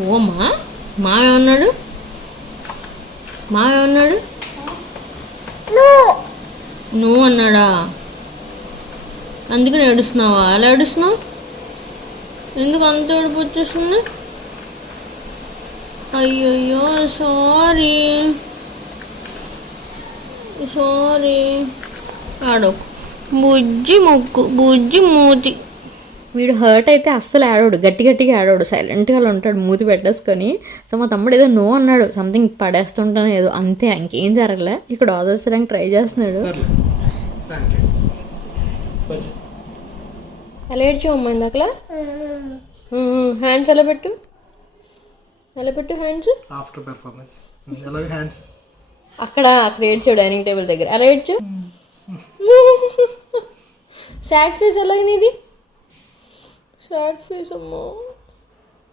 ఓ మావేమన్నాడు? మావేమన్నాడు? నువ్వు అన్నాడా? అందుకని ఏడుస్తున్నావా? ఎలా ఏడుస్తున్నావు? ఎందుకు అంత ఏడుపు వచ్చేస్తుంది? అయ్యయ్యో సారీ ఆడోకు. బుజ్జి ముక్కు, బుజ్జి మూతి. వీడు హర్ట్ అయితే అస్సలు ఆడాడు, గట్టి గట్టిగా ఆడాడు, సైలెంట్గా ఉంటాడు మూతి పెట్టేసుకొని. సో మా తమ్ముడు ఏదో నో అన్నాడు, సంథింగ్ పడేస్తుంటాను ఏదో, అంతే, ఇంకేం జరగలే. ఇక్కడ ఆదర్శడానికి ట్రై చేస్తున్నాడు. అలా ఏడ్చావు అమ్మా ఇందాకలా. హ్యాండ్స్ ఎలా పెట్టు, హ్యాండ్స్ ఆఫ్టర్ పెర్ఫార్మెన్స్. ఎలాగ హ్యాండ్స్ అక్కడ ఏడ్చావు డైనింగ్ టేబుల్ దగ్గర. అలా ఏడ్చావు. సాడ్ ఫేస్ ఎలాగ నీది? సాడ్ ఫేస్ అమ్మా.